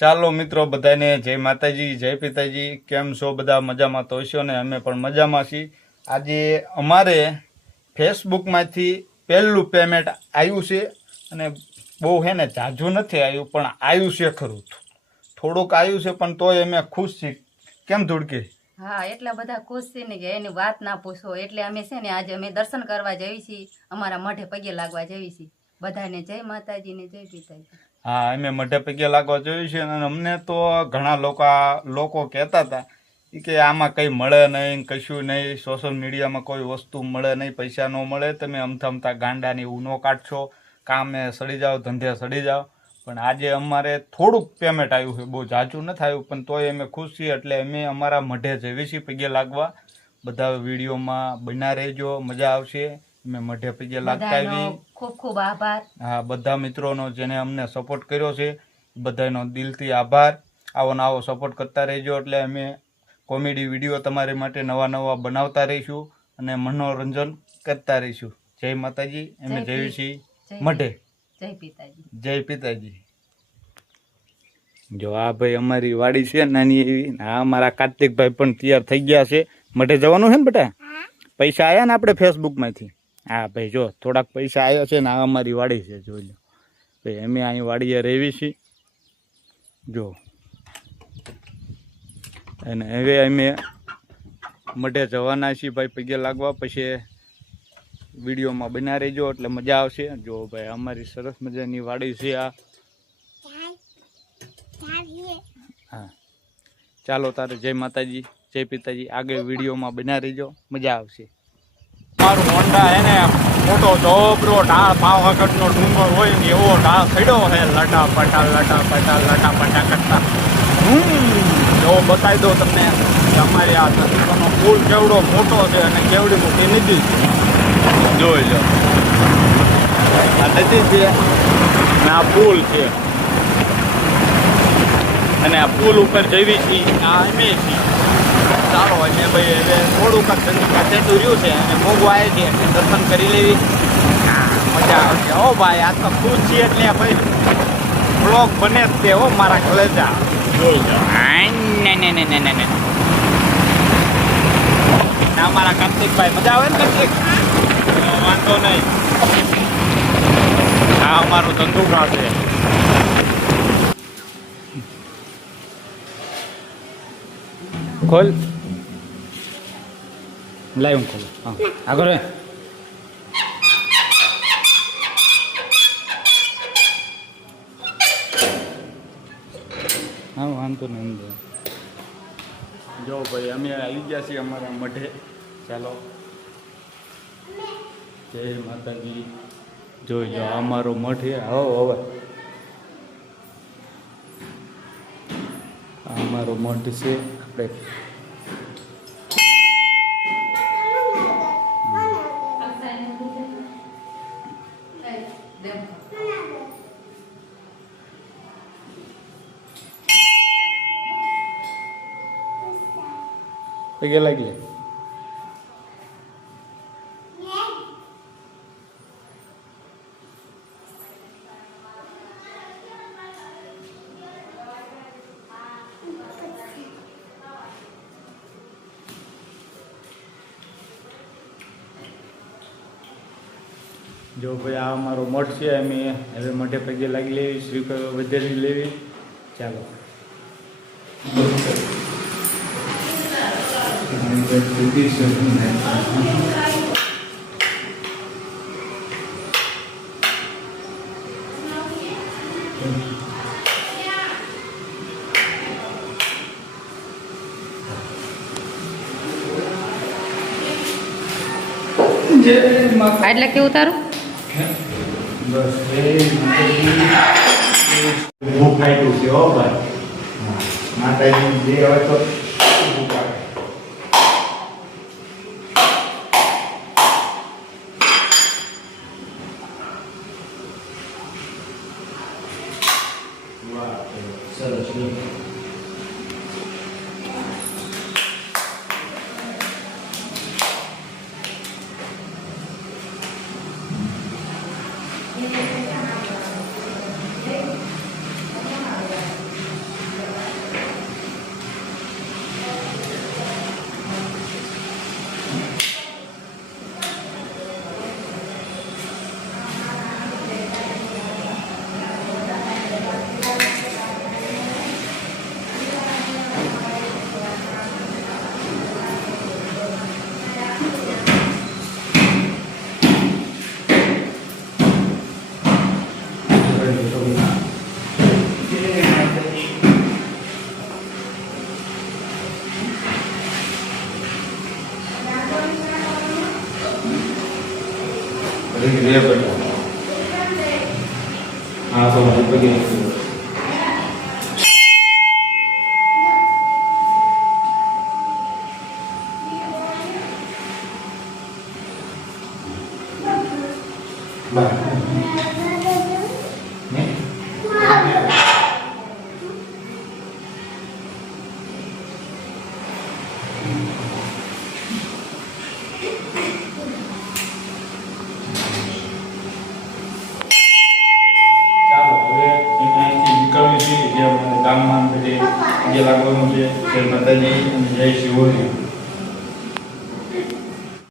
ચાલો મિત્રો બધાને જય માતાજી જય પિતાજી, કેમ છો બધા? મજામાં તો હશો ને? અમે પણ મજામાં છીએ। આજે અમારે ફેસબુકમાંથી પહેલું પેમેન્ટ આવ્યું છે અને બહુ હે ને ઝાઝું નથી આવ્યું પણ આવ્યું છે ખરું, થોડુંક આવ્યું છે પણ તોય અમે ખુશ છીએ। કેમ ધુડકી? હા, એટલા બધા ખુશ છે ને કે એની વાત ના પૂછો। એટલે અમે છે ને આજે અમે દર્શન કરવા જઈએ છીએ, અમારા મઢે પગે લાગવા જઈએ છીએ। બધાને જય માતાજી ને જય પિતાજી। હા, અમે મઢે પગે લાગવા જોયું છે અને અમને તો ઘણા લોકો કહેતા હતા કે આમાં કંઈ મળે નહીં, કશું નહીં, સોશિયલ મીડિયામાં કોઈ વસ્તુ મળે નહીં, પૈસા ન મળે, તમે અમથા ગાંડાની એવું ન કાઢશો, કામે સડી જાઓ, ધંધે સડી જાઓ। પણ આજે અમારે થોડુંક પેમેન્ટ આવ્યું છે, બહુ ઝાઝું નથી આવ્યું પણ તોય અમે ખુશ છીએ। એટલે અમે અમારા મઢે જઈએ છીએ પગે લાગવા। બધા વિડીયોમાં બના રહેજો, મજા આવશે। અમે મઢે પગે લાગતા આવી। ખૂબ ખૂબ આભાર। હા, બધા મિત્રોનો જેને અમને સપોર્ટ કર્યો છે બધાનો દિલથી આભાર। આવો ને આવો સપોર્ટ કરતા રહેજો એટલે અમે કોમેડી વિડીયો તમારી માટે નવા બનાવતા રહીશું અને મનોરંજન કરતા રહીશું। જય માતાજી। અમે જઈએ છીએ મઢે। જય પિતાજી। જય પિતાજી। જો આ ભાઈ અમારી વાડી છે નાની એવી। હા, અમારા કાર્તિકભાઈ પણ તૈયાર થઈ ગયા છે। મઢે જવાનું છે ને બેટા? પૈસા આવ્યા ને આપણે ફેસબુકમાંથી? હા ભાઈ, જો થોડાક પૈસા આવ્યા છે ને આ અમારી વાડી છે, જોઈ લો ભાઈ। અમે અહીં વાડીએ રહેવી છીએ જો, અને હવે અમે મઢે જવાના છીએ ભાઈ પગે લાગવા। પછી વિડીયોમાં બના રહેજો એટલે મજા આવશે। જો ભાઈ અમારી સરસ મજાની વાડી છે આ। હા, ચાલો તારે જય માતાજી જય પિતાજી, આગળ વિડીયોમાં બના રહેજો, મજા આવશે। મારું હોન્ડા હે ને મોટો જબરો ઢાળ, પાવાગઢનો ડુંગર હોય ને એવો ઢાળ ચડ્યો હે, લટા પટા કરતા। જો બતાવી દો તમને અમારી આ નદીનો પુલ કેવડો મોટો છે અને કેવડી મોટી નદી છે, જોઈ લો। આ નદી છે ને આ પુલ છે અને આ પુલ ઉપર જઈએ છીએ, આ અમે છીએ। ચાલો એટલે ભાઈ હવે થોડુંક જ થતું રહ્યું છે અને મોગું આવે છે એટલે દર્શન કરી લેવી, મજા આવશે। હો ભાઈ, આ તો ખુશ છીએ એટલે ભાઈ બ્લોગ બને જ તે હો મારા કલેજા, જોઈ લો। અમારા કાર્તિકભાઈ મજા આવે ને કાર્તિક? વાંધો નહીં, હા અમારું ધંધુકા છે। ખોલ લાઈવ ખોલ, હા આગળ હા વાંધો નહીં। જો ભાઈ અમે આવી ગયા છીએ અમારા મઢે, ચાલો જય માતાજી। જોઈ લો અમારો મઠ છે। આવો હવે અમારો મઠ છે આપણે। પગે લાગી જો ભાઈ આ અમારો મઠ છે। અમે હવે મઢે પગે લાગી લેવી, શ્રી વધેરી લેવી, ચાલો। એટલે કેવું તારું? બસ ભૂખ ખાઈ છે હો ભાઈ, માતાજી જે હોય તો સરસ। બે બધા હા તો પગે ગામમાં બધે જે લાગવાનું છે જય માતાજી અને જય શિવોરી.